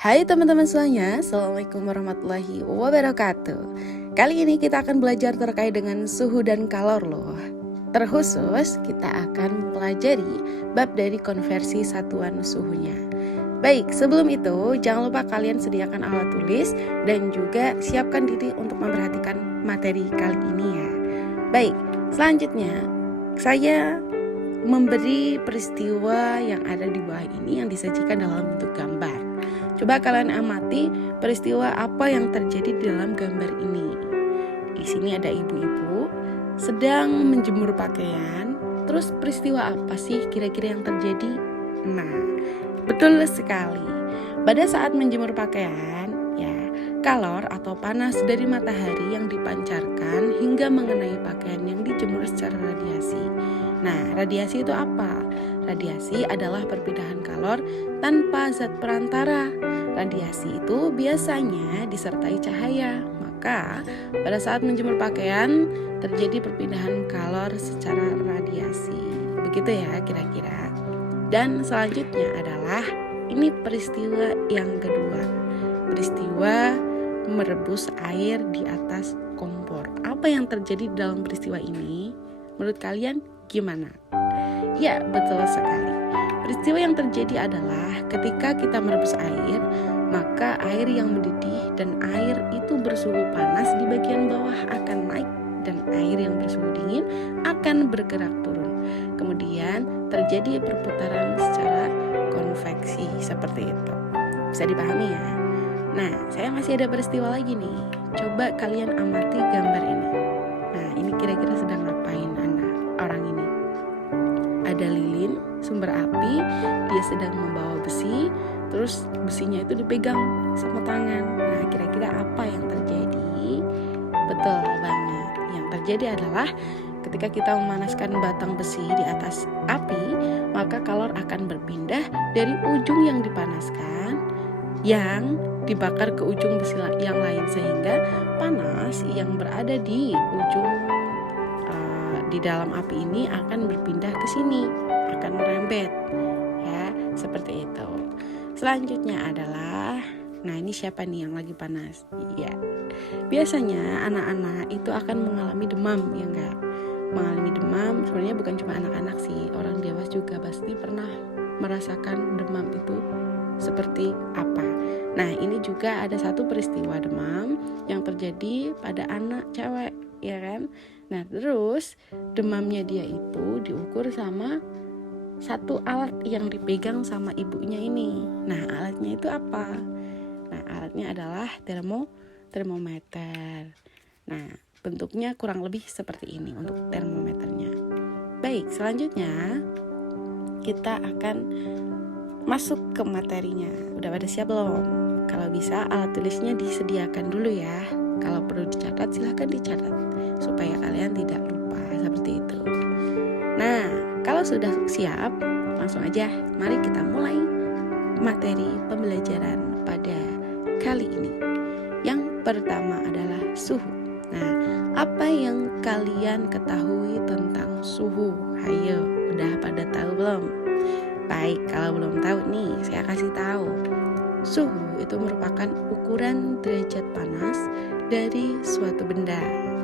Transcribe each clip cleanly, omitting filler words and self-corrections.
Hai teman-teman semuanya, Assalamualaikum warahmatullahi wabarakatuh. Kali ini kita akan belajar terkait dengan suhu dan kalor loh. Terkhusus kita akan mempelajari bab dari konversi satuan suhunya. Baik, sebelum itu jangan lupa kalian sediakan alat tulis dan juga siapkan diri untuk memperhatikan materi kali ini ya. Baik, selanjutnya saya memberi peristiwa yang ada di bawah ini yang disajikan dalam bentuk gambar. Coba kalian amati peristiwa apa yang terjadi di dalam gambar ini. Di sini ada ibu-ibu sedang menjemur pakaian. Terus peristiwa apa sih kira-kira yang terjadi? Nah, betul sekali. Pada saat menjemur pakaian, ya, kalor atau panas dari matahari yang dipancarkan hingga mengenai pakaian yang dijemur secara radiasi. Nah, radiasi itu apa? Radiasi adalah perpindahan kalor tanpa zat perantara. Radiasi itu biasanya disertai cahaya. Maka, pada saat menjemur pakaian terjadi perpindahan kalor secara radiasi. Begitu ya kira-kira. Dan selanjutnya adalah ini peristiwa yang kedua. Peristiwa merebus air di atas kompor. Apa yang terjadi dalam peristiwa ini? Menurut kalian gimana? Ya, betul sekali. Peristiwa yang terjadi adalah ketika kita merebus air, maka air yang mendidih dan air itu bersuhu panas di bagian bawah akan naik dan air yang bersuhu dingin akan bergerak turun. Kemudian terjadi perputaran secara konveksi seperti itu. Bisa dipahami ya? Nah, saya masih ada peristiwa lagi nih. Coba kalian amati gambar ini. Nah, ini kira-kira sedang ngapain orang ini? Ada lilin, sumber api, dia sedang membawa besi, terus besinya itu dipegang sama tangan. Nah, kira-kira apa yang terjadi? Betul banget. Yang terjadi adalah ketika kita memanaskan batang besi di atas api, maka kalor akan berpindah dari ujung yang dipanaskan yang dibakar ke ujung besi yang lain, sehingga panas yang berada di ujung di dalam api ini akan berpindah ke sini, akan merembet ya, seperti itu. Selanjutnya adalah, nah ini siapa nih yang lagi panas? Ya, biasanya anak-anak itu akan mengalami demam, ya enggak? Mengalami demam, sebenarnya bukan cuma anak-anak sih, orang dewasa juga pasti pernah merasakan demam itu seperti apa. Nah, ini juga ada satu peristiwa demam yang terjadi pada anak cewek, ya kan? Nah, terus demamnya dia itu diukur sama satu alat yang dipegang sama ibunya ini. Nah, alatnya itu apa? Nah, alatnya adalah termometer. Nah, bentuknya kurang lebih seperti ini untuk termometernya. Baik, selanjutnya kita akan masuk ke materinya. Udah pada siap belum? Kalau bisa alat tulisnya disediakan dulu ya. Kalau perlu dicatat silahkan dicatat supaya kalian tidak lupa seperti itu. Nah, kalau sudah siap, langsung aja mari kita mulai materi pembelajaran pada kali ini. Yang pertama adalah suhu. Nah, apa yang kalian ketahui tentang suhu? Ayo, udah pada tahu belum? Baik, kalau belum tahu nih, saya kasih tahu. Suhu itu merupakan ukuran derajat panas dari suatu benda.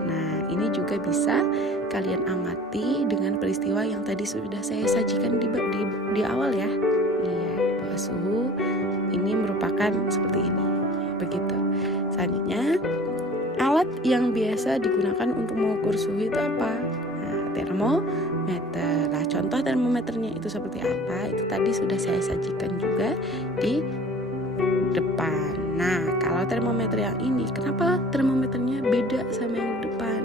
Nah, ini juga bisa kalian amati dengan peristiwa yang tadi sudah saya sajikan di awal ya. Iya, bahwa suhu ini merupakan seperti ini. Begitu. Selanjutnya, alat yang biasa digunakan untuk mengukur suhu itu apa? Nah, termometer. Nah, contoh termometernya itu seperti apa? Itu tadi sudah saya sajikan juga di depan. Nah, kalau termometer yang ini, kenapa termometernya beda sama yang di depan?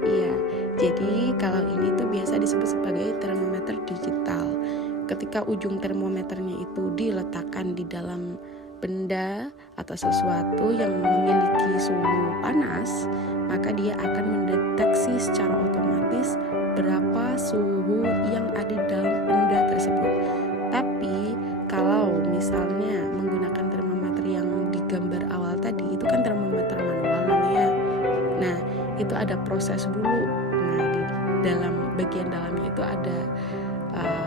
Iya, jadi kalau ini tuh biasa disebut sebagai termometer digital. Ketika ujung termometernya itu diletakkan di dalam benda atau sesuatu yang memiliki suhu panas, maka dia akan mendeteksi secara otomatis berapa suhu yang ada di dalam benda tersebut. Tapi kalau misalnya menggunakan termometer yang di gambar awal tadi, itu kan termometer manual namanya. Nah, itu ada proses dulu. Nah, di dalam bagian dalamnya itu ada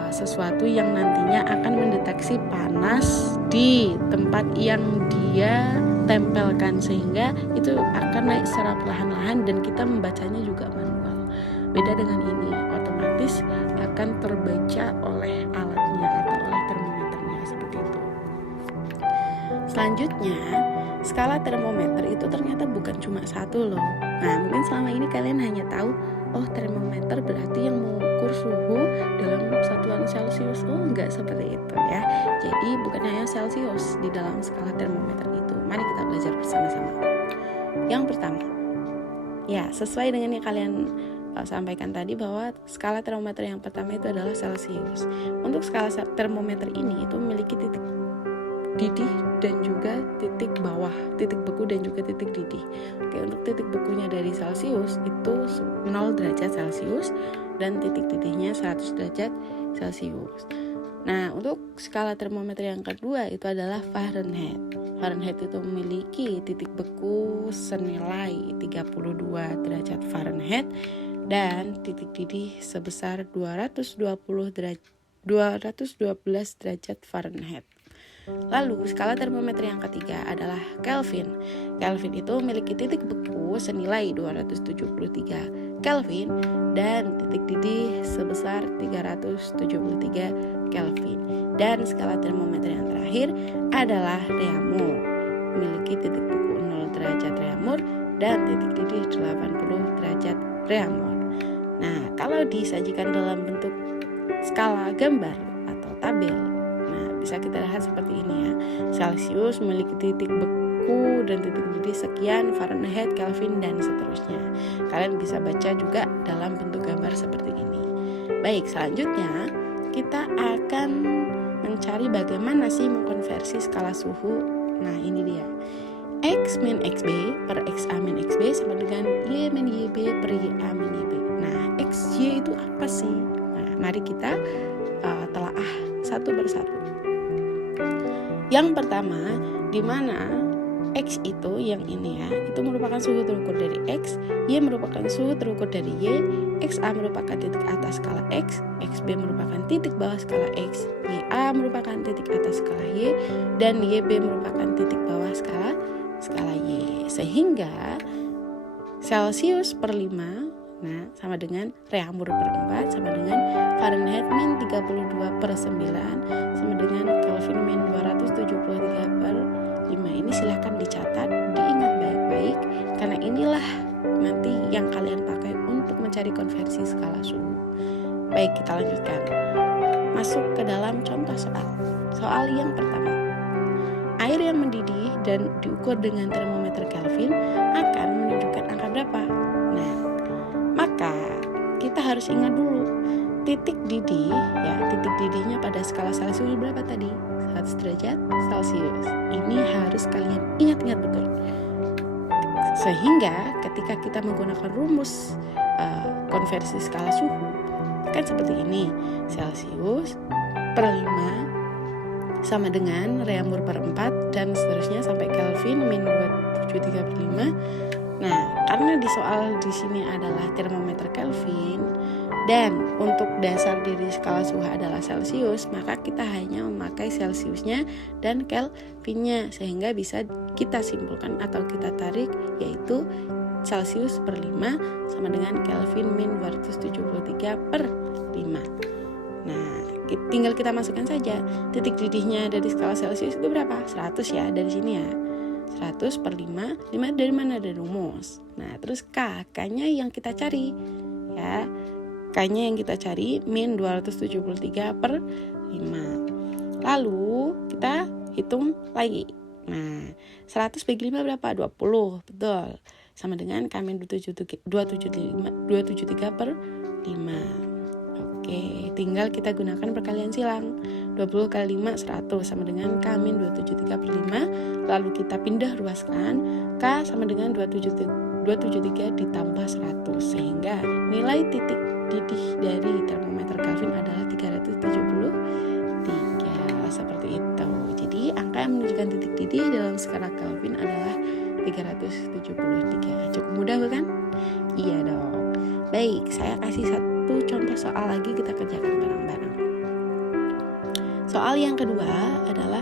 sesuatu yang nantinya akan mendeteksi panas di tempat yang dia tempelkan, sehingga itu akan naik secara perlahan-lahan dan kita membacanya juga manual. Beda dengan ini, otomatis akan terbaca oleh alatnya atau oleh termometernya, seperti itu. Selanjutnya, skala termometer itu ternyata bukan cuma satu loh. Nah, mungkin selama ini kalian hanya tahu, oh termometer berarti yang mengukur suhu dalam satuan Celcius. Oh, enggak seperti itu ya. Jadi bukan hanya Celcius di dalam skala termometer itu. Mari kita belajar bersama-sama. Yang pertama, ya sesuai dengan yang kalian sampaikan tadi, bahwa skala termometer yang pertama itu adalah Celcius. Untuk skala termometer ini itu memiliki titik didih dan juga titik bawah, titik beku dan juga titik didih. Oke, untuk titik bekunya dari Celcius itu 0 derajat Celcius dan titik didihnya 100 derajat Celcius. Nah, untuk skala termometer yang kedua itu adalah Fahrenheit. Fahrenheit itu memiliki titik beku senilai 32 derajat Fahrenheit dan titik didih sebesar 212 derajat Fahrenheit. Lalu skala termometer yang ketiga adalah Kelvin. Kelvin itu memiliki titik beku senilai 273 Kelvin dan titik didih sebesar 373 Kelvin. Dan skala termometer yang terakhir adalah Reaumur. Memiliki titik beku 0 derajat Reaumur dan titik didih 80 derajat Reaumur. Nah, kalau disajikan dalam bentuk skala gambar atau tabel, bisa kita lihat seperti ini ya. Celcius memiliki titik beku dan titik didih sekian, Fahrenheit, Kelvin, dan seterusnya. Kalian bisa baca juga dalam bentuk gambar seperti ini. Baik, selanjutnya kita akan mencari bagaimana sih mengkonversi skala suhu. Nah, ini dia. X min XB per XA min XB sama dengan Y min YB per YA min YB. Nah, XY itu apa sih? Nah, mari kita telaah satu persatu. Yang pertama, di mana X itu yang ini ya, itu merupakan suhu terukur dari X, Y merupakan suhu terukur dari Y, XA merupakan titik atas skala X, XB merupakan titik bawah skala X, YA merupakan titik atas skala Y, dan YB merupakan titik bawah skala Y. Sehingga Celcius per 5 sama dengan Reaumur per 4 sama dengan Fahrenheit min 32 per 9 sama dengan Kelvin min 273 per 5. Ini silahkan dicatat, diingat baik-baik, karena inilah nanti yang kalian pakai untuk mencari konversi skala suhu. Baik, kita lanjutkan. Masuk ke dalam contoh soal. Soal yang pertama. Air yang mendidih dan diukur dengan termometer Kelvin akan menunjukkan angka berapa? Nah, maka kita harus ingat dulu titik didih ya, titik didihnya pada skala Celcius berapa tadi? 100 derajat Celcius. Ini harus kalian ingat-ingat betul. Sehingga ketika kita menggunakan rumus konversi skala suhu kan seperti ini. Celcius per 5 sama dengan Reaumur per 4 dan seterusnya sampai Kelvin min 273 per 5. Nah, karena di soal di sini adalah termometer Kelvin dan untuk dasar dari skala suhu adalah Celcius, maka kita hanya memakai Celciusnya dan Kelvinnya, sehingga bisa kita simpulkan atau kita tarik yaitu Celcius per 5 sama dengan Kelvin min 273 per 5. Nah, tinggal kita masukkan saja titik didihnya dari skala Celcius itu berapa? 100 ya, dari sini ya. 100 per 5 dari mana? Dari rumus. Nah, terus K-nya yang kita cari ya. K-nya yang kita cari min 273 per 5. Lalu kita hitung lagi. Nah, 100 bagi 5 berapa? 20, betul. Sama dengan K min 273 per 5. Oke, tinggal kita gunakan perkalian silang. 20 kali 5, 100 sama dengan K min 273 per 5. Lalu kita pindah ruaskan, K sama dengan 273 ditambah 100. Sehingga nilai titik didih dari termometer Kelvin adalah 373. Seperti itu. Jadi angka yang menunjukkan titik didih dalam skala Kelvin adalah 373. Cukup mudah bukan? Iya dong. Baik, saya kasih satu contoh soal lagi, kita kerjakan bareng-bareng. Soal yang kedua adalah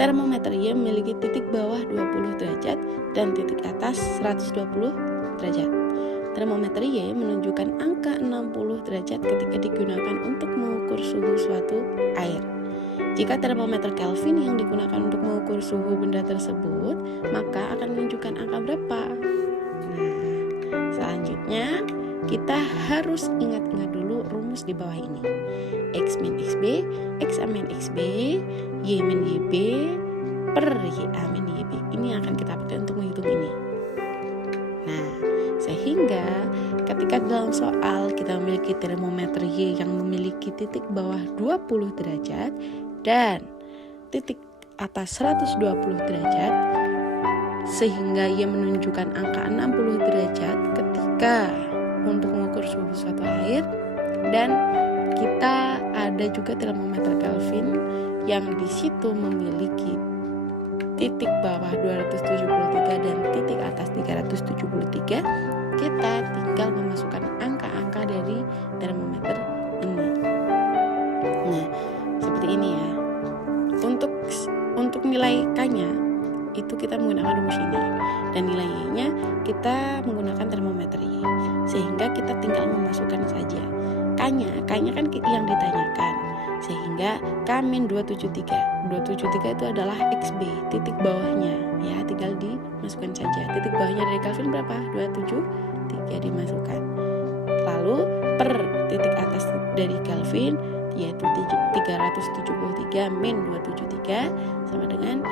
termometer Y memiliki titik bawah 20 derajat dan titik atas 120 derajat. Termometer Y menunjukkan angka 60 derajat ketika digunakan untuk mengukur suhu suatu air. Jika termometer Kelvin yang digunakan untuk mengukur suhu benda tersebut, maka akan menunjukkan angka berapa? Nah, selanjutnya kita harus ingat-ingat dulu rumus di bawah ini. X min XB, X min XB, Y min YB, per YA min YB. Ini yang akan kita pakai untuk menghitung ini. Nah, sehingga ketika dalam soal kita memiliki termometer Y yang memiliki titik bawah 20 derajat dan titik atas 120 derajat, sehingga Y menunjukkan angka 60 derajat ketika untuk mengukur suhu suatu air, dan kita ada juga termometer Kelvin yang di situ memiliki titik bawah 273 dan titik atas 373. Kita tinggal memasukkan angka-angka dari termometer ini. Nah, seperti ini ya. Untuk nilai K-nya itu kita menggunakan rumus ini, dan nilai Y-nya kita menggunakan termometer Y, sehingga kita tinggal memasukkan saja. K-nya kan yang ditanyakan, sehingga K-273 itu adalah XB, titik bawahnya ya, tinggal dimasukkan saja. Titik bawahnya dari Kelvin berapa? 273 dimasukkan. Lalu per titik atas dari Kelvin yaitu 373 min 273 sama dengan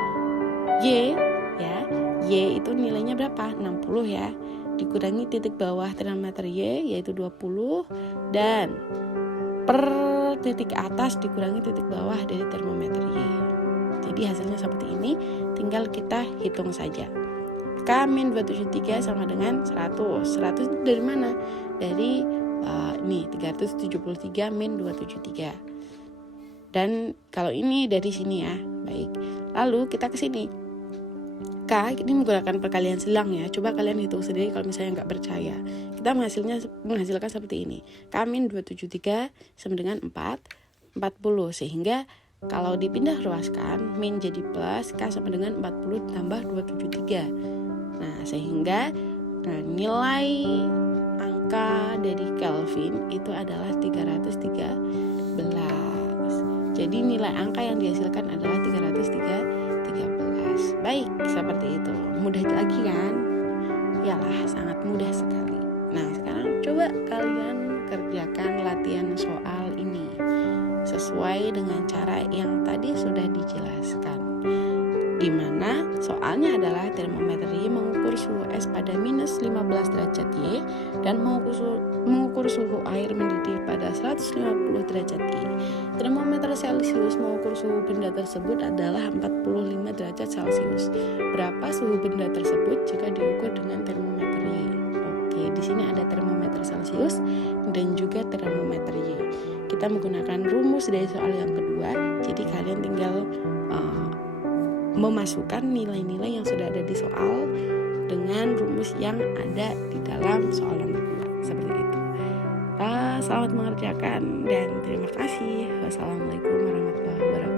Y ya. Y itu nilainya berapa? 60 ya. Dikurangi titik bawah termometer Y yaitu 20, dan per titik atas dikurangi titik bawah dari termometer Y. Jadi hasilnya seperti ini, tinggal kita hitung saja. K min 273 sama dengan 100. 100 itu dari mana? Dari 373 min 273. Dan kalau ini dari sini ya. Baik. Lalu kita ke sini. K ini menggunakan perkalian silang ya. Coba kalian hitung sendiri kalau misalnya nggak percaya. Kita menghasilkan seperti ini. K min 273 sama dengan 40. Sehingga kalau dipindah ruaskan, min jadi plus, K sama dengan 40 tambah 273. Nah, sehingga nilai angka dari Kelvin itu adalah 313. Jadi nilai angka yang dihasilkan adalah 313. Baik, seperti itu. Mudah lagi kan? Yalah, sangat mudah sekali. Nah, sekarang coba kalian kerjakan latihan soal ini sesuai dengan cara yang tadi sudah dijelaskan, di mana soalnya adalah termometer Y mengukur suhu es pada minus 15 derajat Y dan mengukur suhu air mendidih pada 150 derajat Y. Termometer Celcius mengukur suhu benda tersebut adalah 45 derajat Celcius. Berapa suhu benda tersebut jika diukur dengan termometer Y? Oke, di sini ada termometer Celcius dan juga termometer Y. Kita menggunakan rumus dari soal yang kedua, jadi kalian tinggal memasukkan nilai-nilai yang sudah ada di soal dengan rumus yang ada di dalam soal nomor 2. Seperti itu. Selamat mengerjakan dan terima kasih. Wassalamualaikum warahmatullahi wabarakatuh.